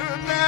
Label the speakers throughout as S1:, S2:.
S1: Goodbye.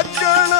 S2: அக்கண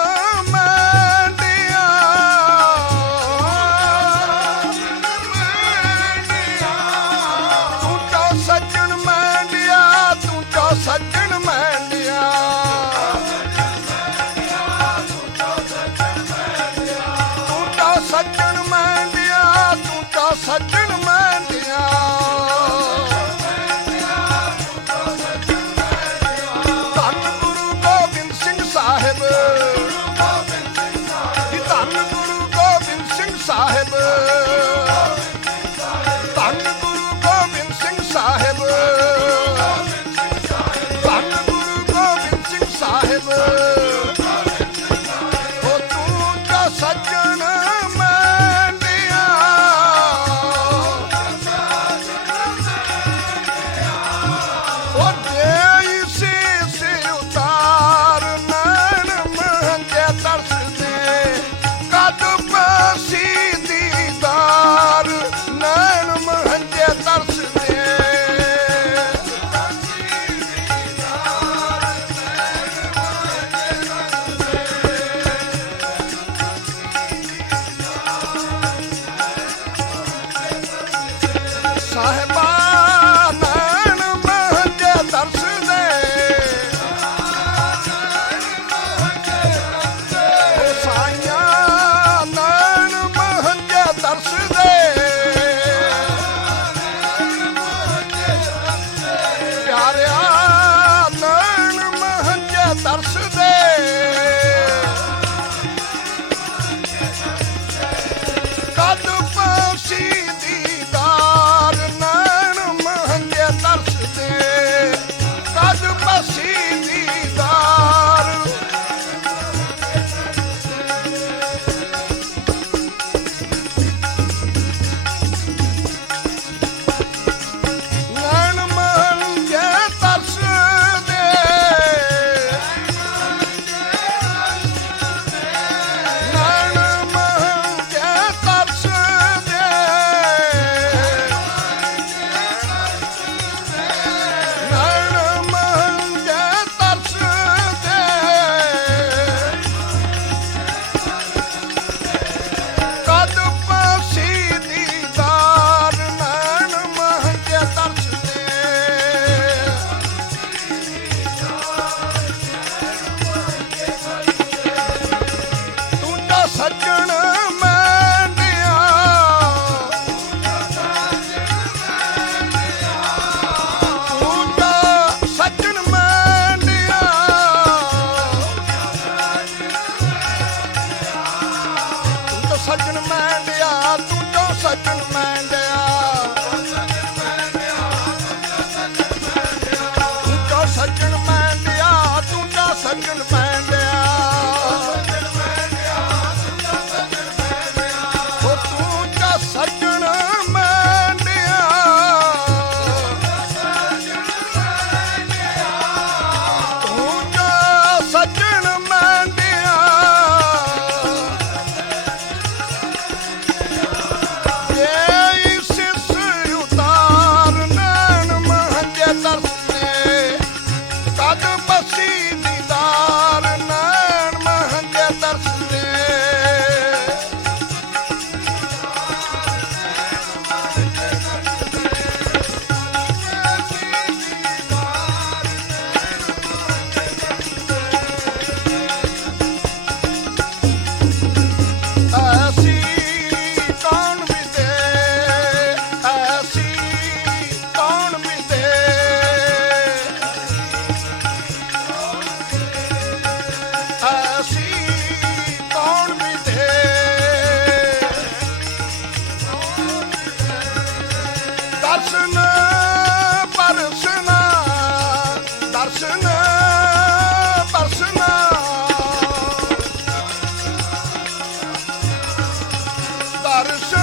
S2: ਤੂੰ ਮੈਂ ਸੱਜਣ ਤੂੰ ਤਾਂ ਸੱਜਣ arşa